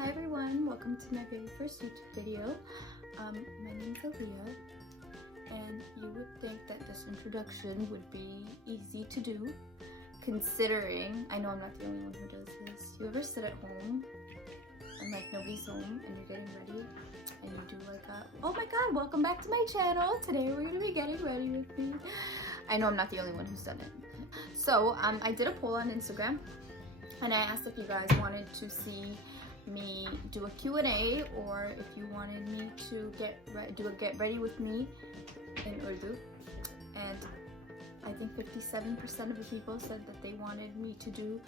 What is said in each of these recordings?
Hi everyone, welcome to my very first YouTube video. My name is Aaliyah, and you would think that this introduction would be easy to do, considering, I know I'm not the only one who does this. You ever sit at home and like nobody's home and you're getting ready and you do like a, oh my god, welcome back to my channel, today we're going to be getting ready with me. I know I'm not the only one who's done it. So I did a poll on Instagram and I asked if you guys wanted to see me do a Q&A or if you wanted me to do a get ready with me in Urdu, and I think 57% of the people said that they wanted me to do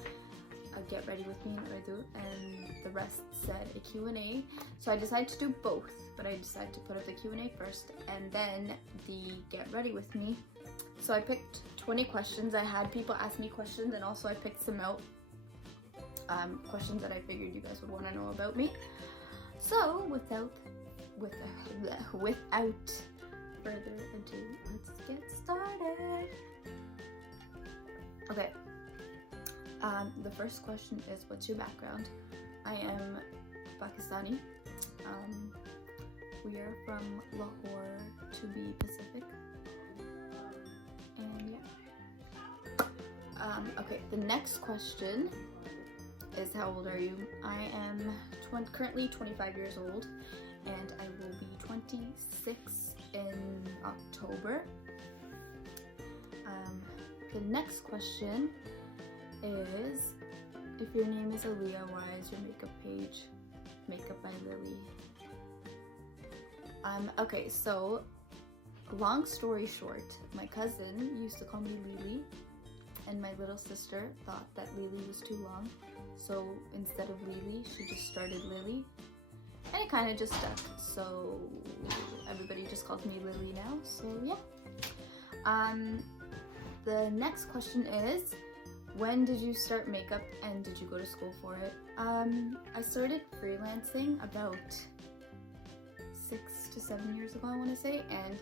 a get ready with me in Urdu, and the rest said a Q&A. So I decided to do both, but I decided to put up the Q&A first and then the get ready with me. So I picked 20 questions. I had people ask me questions, and also I picked some out questions that I figured you guys would want to know about me. So without further ado, let's get started. Okay. The first question is, what's your background? I am Pakistani. We are from Lahore, to be Pacific. And yeah. Okay, the next question is, how old are you? I am currently 25 years old, and I will be 26 in October. The next question is, if your name is Aaliyah, why is your makeup page Makeup by Lily? Okay, so long story short, my cousin used to call me Lily, and my little sister thought that Lily was too long, so instead of Lily, she just started Lily, and it kind of just stuck, so everybody just calls me Lily now, so yeah. The next question is, when did you start makeup and did you go to school for it? I started freelancing about 6 to 7 years ago, I want to say, and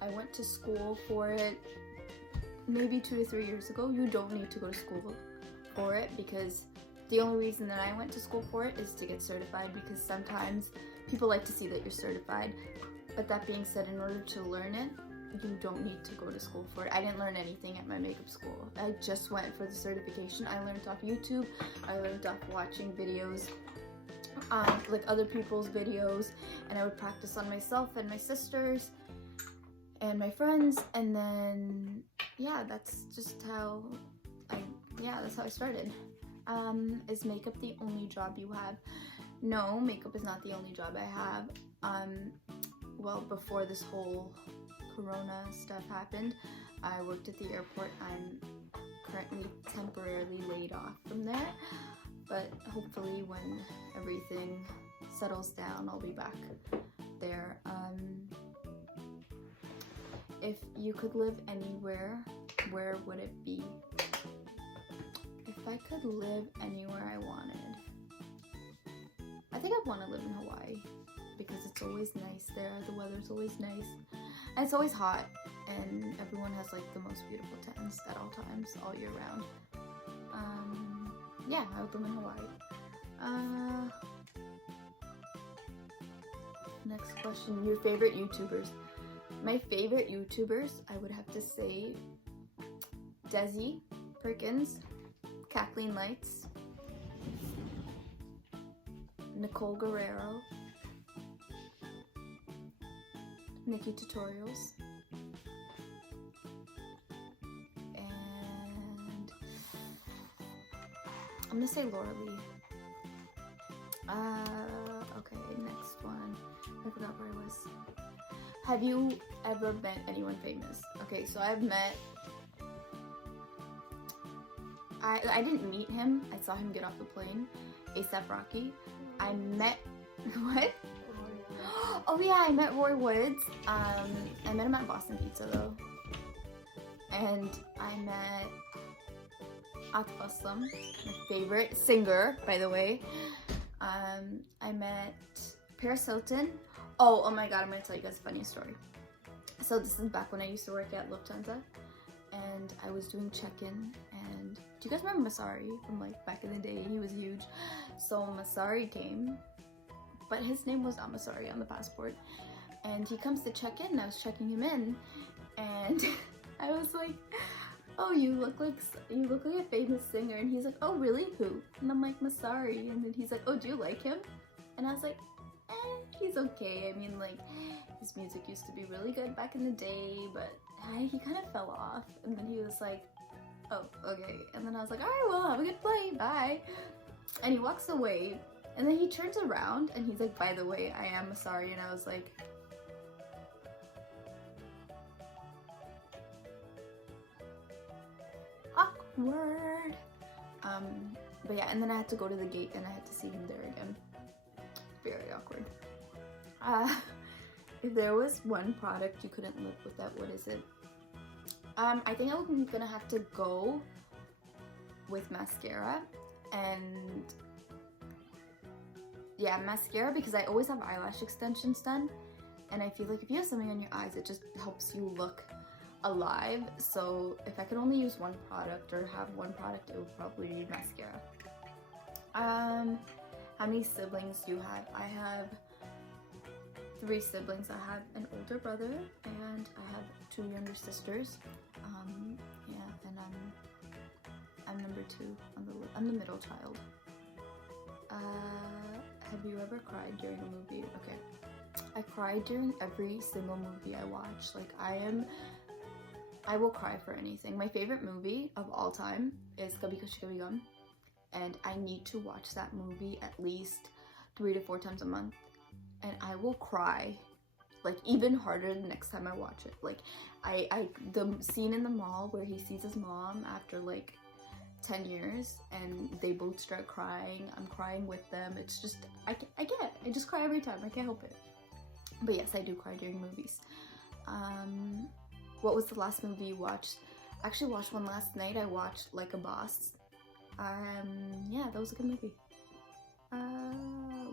I went to school for it maybe 2 to 3 years ago. You don't need to go to school for it, because the only reason that I went to school for it is to get certified, because sometimes people like to see that you're certified. But that being said, in order to learn it, you don't need to go to school for it. I didn't learn anything at my makeup school. I just went for the certification. I learned off YouTube. I learned off watching videos, like other people's videos, and I would practice on myself and my sisters and my friends, and then yeah, that's just how that's how I started. Is makeup the only job you have? No, makeup is not the only job I have. Well, before this whole Corona stuff happened, I worked at the airport. I'm currently temporarily laid off from there, but hopefully when everything settles down, I'll be back there. If you could live anywhere, where would it be? If I could live anywhere I wanted, I think I'd want to live in Hawaii, because it's always nice there. The weather's always nice, and it's always hot, and everyone has like the most beautiful tans at all times, all year round. Yeah, I would live in Hawaii. Next question, your favorite YouTubers? My favorite YouTubers, I would have to say Desi Perkins, Kathleen Lights, Nicole Guerrero, Nikki Tutorials, and I'm gonna say Laura Lee. Okay, next one. I forgot where I was. Have you ever met anyone famous? Okay, so I've met, I didn't meet him, I saw him get off the plane, A$AP Rocky. I met, what? Oh yeah, I met Roy Woods. I met him at Boston Pizza though. And I met Atif Aslam, my favorite singer, by the way. I met Paris Hilton. Oh my god, I'm gonna tell you guys a funny story. So this is back when I used to work at Lufthansa, and I was doing check-in, and you guys remember Masari from like back in the day? He was huge. So Masari came, but his name was not Masari on the passport. And he comes to check in, and I was checking him in, and I was like, oh, you look like a famous singer. And he's like, oh really, who? And I'm like, Masari. And then he's like, oh, do you like him? And I was like, he's okay. I mean, like, his music used to be really good back in the day, but he kind of fell off. And then he was like, oh, okay. And then I was like, all right, well, have a good play, bye. And he walks away, and then he turns around, and he's like, by the way, I am Masari. And I was like, awkward. But yeah, and then I had to go to the gate, and I had to see him there again. Very awkward. If there was one product you couldn't live without, what is it? I think I'm gonna have to go with mascara. And yeah, mascara, because I always have eyelash extensions done, and I feel like if you have something on your eyes, it just helps you look alive. So if I could only use one product or have one product, it would probably be mascara. How many siblings do you have? I have 3 siblings. I have an older brother and I have 2 younger sisters. Yeah, and I'm number 2 I'm the middle child. Have you ever cried during a movie? Okay, I cried during every single movie I watch. Like, I will cry for anything. My favorite movie of all time is Kabhi Khushi Kabhie Gham, and I need to watch that movie at least 3 to 4 times a month, and I will cry like even harder the next time I watch it. Like, the scene in the mall where he sees his mom after like 10 years and they both start crying, I'm crying with them. It's just, I just cry every time. I can't help it. But yes, I do cry during movies. What was the last movie you watched? I actually watched one last night. I watched Like a Boss. Yeah, that was a good movie.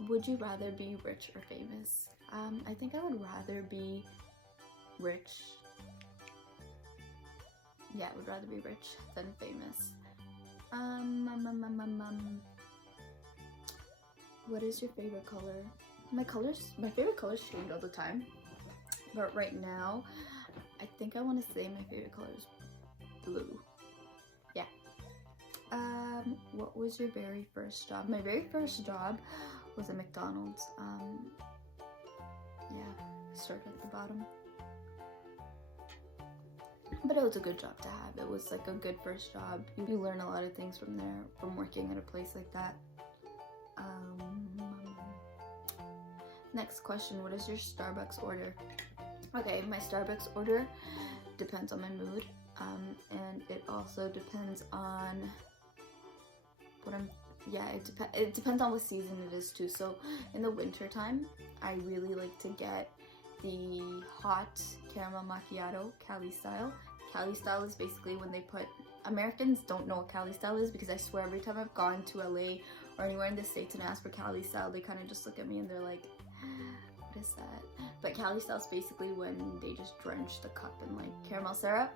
Would you rather be rich or famous? I think I would rather be rich. Yeah, I would rather be rich than famous. What is your favorite color? My favorite colors change all the time. But right now, I think I want to say my favorite color is blue. Yeah. What was your very first job? My very first job was at McDonald's. Yeah, started at the bottom. But it was a good job to have. It was like a good first job. You learn a lot of things from there, from working at a place like that. Next question, what is your Starbucks order? Okay, my Starbucks order depends on my mood, and it also depends on what it depends on what season it is too. So in the winter time, I really like to get the hot caramel macchiato, Cali style. Cali style is basically when they put, Americans don't know what Cali style is, because I swear every time I've gone to LA or anywhere in the States and asked for Cali style, they kind of just look at me and they're like, what is that? But Cali style is basically when they just drench the cup in like caramel syrup.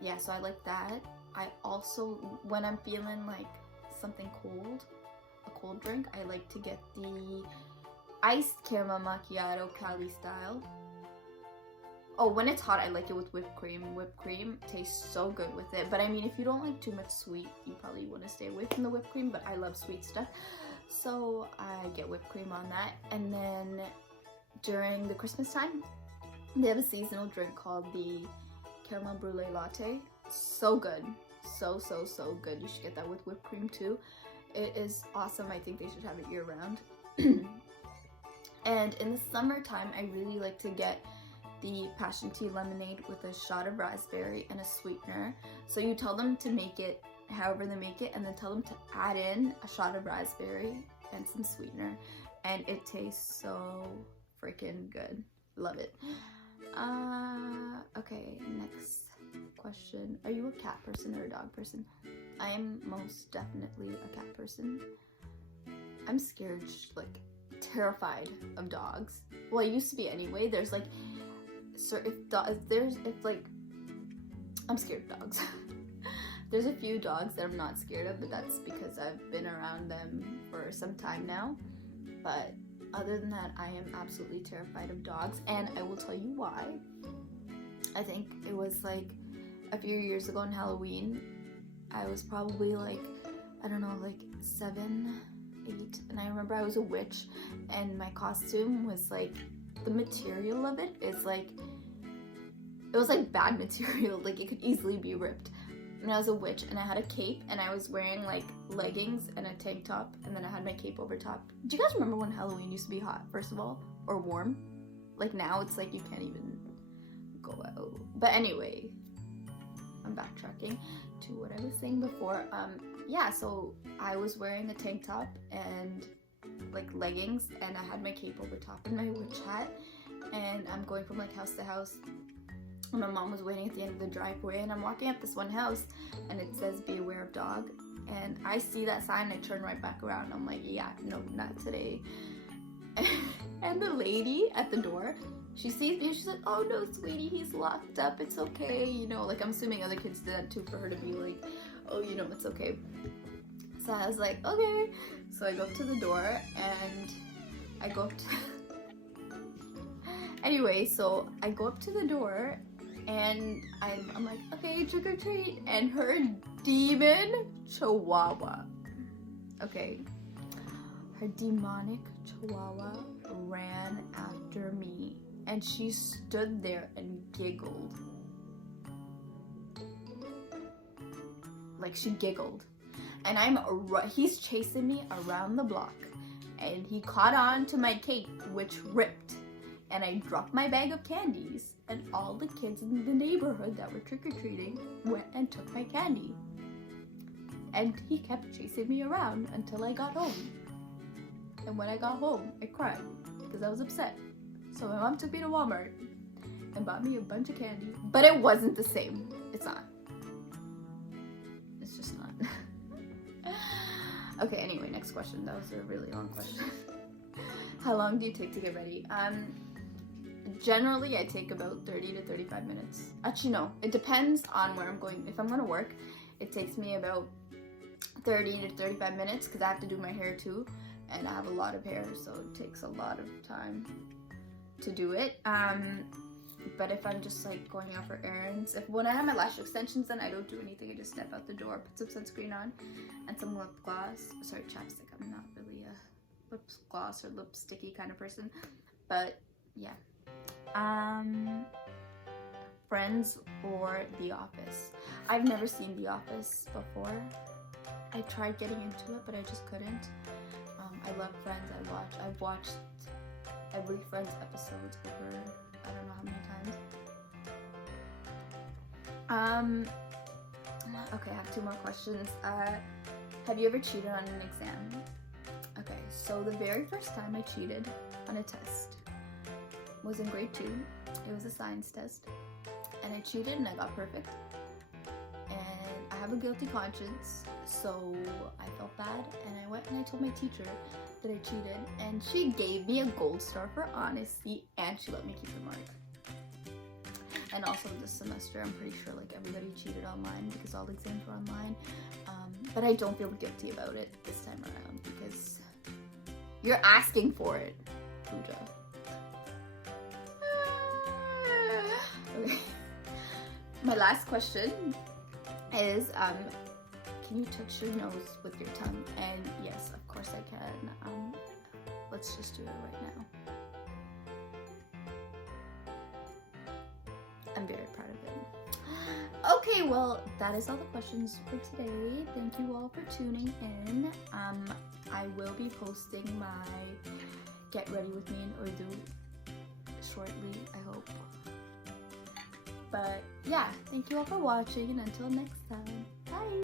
Yeah, so I like that. I also, when I'm feeling like something cold, a cold drink, I like to get the iced caramel macchiato, Cali style. Oh, when it's hot, I like it with whipped cream. Whipped cream tastes so good with it. But I mean, if you don't like too much sweet, you probably want to stay away from the whipped cream, but I love sweet stuff. So I get whipped cream on that. And then during the Christmas time, they have a seasonal drink called the caramel brulee latte. So good. So good. You should get that with whipped cream too. It is awesome. I think they should have it year round. And in the summertime, I really like to get the passion tea lemonade with a shot of raspberry and a sweetener. So you tell them to make it however they make it, and then tell them to add in a shot of raspberry and some sweetener, and it tastes so freaking good. Love it. Okay, next question. Are you a cat person or a dog person? I am most definitely a cat person. I'm scared, like terrified of dogs. Well, I used to be anyway. There's like, I'm scared of dogs. There's a few dogs that I'm not scared of, but that's because I've been around them for some time now. But other than that, I am absolutely terrified of dogs, and I will tell you why. I think it was like a few years ago on Halloween. I was probably like, I don't know, like 7, 8, and I remember I was a witch, and my costume was like, the material of it is like, it was like bad material, like it could easily be ripped. And I was a witch, and I had a cape, and I was wearing like leggings and a tank top, and then I had my cape over top. Do you guys remember when Halloween used to be hot, first of all, or warm? Like now it's like you can't even go out. But anyway, I'm backtracking to what I was saying before. Yeah, so I was wearing a tank top and like leggings, and I had my cape over top and my witch hat, and I'm going from like house to house. And my mom was waiting at the end of the driveway, and I'm walking up this one house, and it says "Beware of dog." And I see that sign, I turn right back around. I'm like, yeah, no, not today. And the lady at the door, she sees me, and she's like, "Oh no, sweetie, he's locked up. It's okay." You know, like I'm assuming other kids did that too, for her to be like, "Oh, you know, it's okay." So I was like, okay. So I go up to the door, and I go up to... Anyway, so I go up to the door, and I'm like, okay, trick or treat. And her demon chihuahua, okay, her demonic chihuahua ran after me, and she stood there and giggled. Like, she giggled. And he's chasing me around the block, and he caught on to my cape, which ripped, and I dropped my bag of candies, and all the kids in the neighborhood that were trick-or-treating went and took my candy. And he kept chasing me around until I got home. And when I got home, I cried because I was upset. So my mom took me to Walmart and bought me a bunch of candy, but it wasn't the same. It's not. It's just not. Okay, anyway, next question. That was a really long question. How long do you take to get ready? Generally, I take about 30 to 35 minutes. Actually, no. It depends on where I'm going. If I'm going to work, it takes me about 30 to 35 minutes because I have to do my hair too. And I have a lot of hair, so it takes a lot of time to do it. But if I'm just like going out for errands, when I have my lash extensions, then I don't do anything. I just step out the door, put some sunscreen on, and some lip gloss. Sorry, chapstick. I'm not really a lip gloss or lipsticky kind of person. But yeah. Friends or The Office. I've never seen The Office before. I tried getting into it, but I just couldn't. I love Friends. I've watched every Friends episode over I don't know how many times. Okay, I have 2 more questions. Have you ever cheated on an exam? Okay, so the very first time I cheated on a test was in grade 2. It was a science test, and I cheated and I got perfect. And I have a guilty conscience, so I felt bad, and I went and I told my teacher that I cheated, and she gave me a gold star for honesty, and she let me keep the mark. And also this semester, I'm pretty sure like everybody cheated online because all the exams were online. But I don't feel guilty about it this time around because you're asking for it, Pooja. Okay. My last question is, can you touch your nose with your tongue? And yes, of course I can. Let's just do it right now. I'm very proud of it. Okay, well, that is all the questions for today. Thank you all for tuning in. I will be posting my Get Ready With Me in Urdu shortly, I hope. But yeah, thank you all for watching, and until next time.